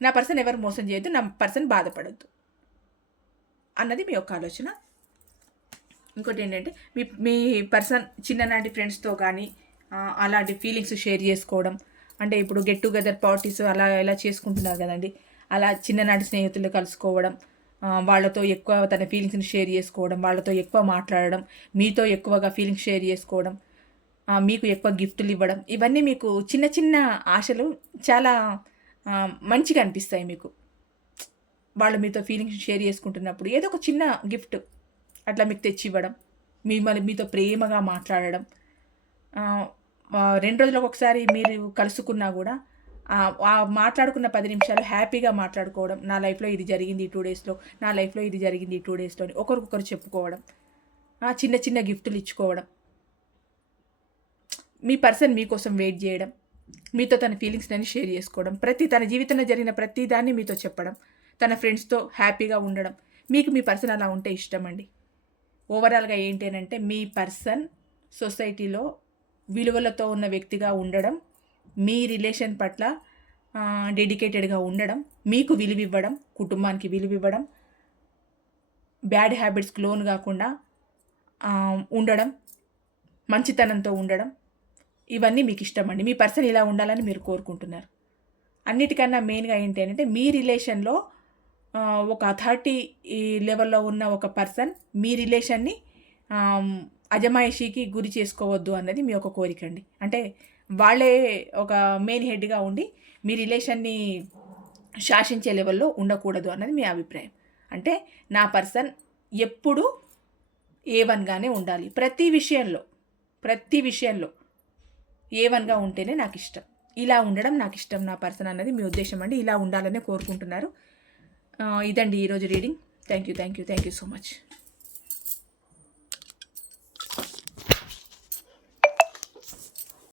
నా పర్సన్ ఎవరు మోసం చేయొద్దు, నా పర్సన్ బాధపడద్దు అన్నది మీ యొక్క ఆలోచన. ఇంకోటి ఏంటంటే మీ పర్సన్ చిన్ననాటి ఫ్రెండ్స్తో కానీ అలాంటి ఫీలింగ్స్ షేర్ చేసుకోవడం. అంటే ఇప్పుడు గెట్ టుగెదర్ పార్టీస్ అలా ఎలా చేసుకుంటున్నారు కదండి, అలా చిన్ననాటి స్నేహితులు కలుసుకోవడం, వాళ్ళతో ఎక్కువ తన ఫీలింగ్స్ని షేర్ చేసుకోవడం, వాళ్ళతో ఎక్కువ మాట్లాడడం, మీతో ఎక్కువగా ఫీలింగ్స్ షేర్ చేసుకోవడం, మీకు ఎక్కువ గిఫ్టులు ఇవ్వడం, ఇవన్నీ మీకు చిన్న చిన్న ఆశలు చాలా మంచిగా అనిపిస్తాయి మీకు. వాళ్ళు మీతో ఫీలింగ్స్ షేర్ చేసుకుంటున్నప్పుడు ఏదో ఒక చిన్న గిఫ్ట్ అట్లా మీకు తెచ్చి ఇవ్వడం, మిమ్మల్ని మీతో ప్రేమగా మాట్లాడడం. 2 రోజులకు ఒకసారి మీరు కలుసుకున్నా కూడా మాట్లాడుకున్న 10 నిమిషాలు హ్యాపీగా మాట్లాడుకోవడం. నా లైఫ్లో ఇది జరిగింది ఈ 2 డేస్లో, నా లైఫ్లో ఇది జరిగింది ఈ 2 డేస్లో అని ఒకరికొకరు చెప్పుకోవడం, చిన్న చిన్న గిఫ్టులు ఇచ్చుకోవడం. మీ పర్సన్ మీకోసం వెయిట్ చేయడం, మీతో తన ఫీలింగ్స్ అన్ని షేర్ చేసుకోవడం, తన జీవితంలో జరిగిన ప్రతి దాన్ని మీతో చెప్పడం, తన ఫ్రెండ్స్తో హ్యాపీగా ఉండడం. మీకు మీ పర్సన్ అలా ఉంటే ఇష్టం అండి. ఓవరాల్గా ఏంటి అంటే మీ పర్సన్ సొసైటీలో విలువలతో ఉన్న వ్యక్తిగా ఉండడం, మీ రిలేషన్ పట్ల డెడికేటెడ్గా ఉండడం, మీకు విలువ ఇవ్వడం, కుటుంబానికి విలువ ఇవ్వడం, బ్యాడ్ హ్యాబిట్స్కి లోన్ కాకుండా ఉండడం, మంచితనంతో ఉండడం, ఇవన్నీ మీకు ఇష్టం అండి. మీ పర్సన్ ఇలా ఉండాలని మీరు కోరుకుంటున్నారు. అన్నిటికన్నా మెయిన్గా ఏంటి అంటే మీ రిలేషన్లో ఒక అథారిటీ లెవెల్లో ఉన్న ఒక పర్సన్ మీ రిలేషన్ని అజమాయిషీకి గురి చేసుకోవద్దు అన్నది మీ ఒక కోరిక అండి. అంటే వాళ్ళే ఒక మెయిన్ హెడ్గా ఉండి మీ రిలేషన్ని శాసించే లెవెల్లో ఉండకూడదు అన్నది మీ అభిప్రాయం. అంటే నా పర్సన్ ఎప్పుడు A1గానే ఉండాలి. ప్రతి విషయంలో A1గా ఉంటేనే నాకు ఇష్టం. ఇలా ఉండడం నాకు ఇష్టం నా పర్సన్ అన్నది మీ ఉద్దేశం అండి. ఇలా ఉండాలనే కోరుకుంటున్నారు. ఇదండి ఈరోజు reading. Thank you so much.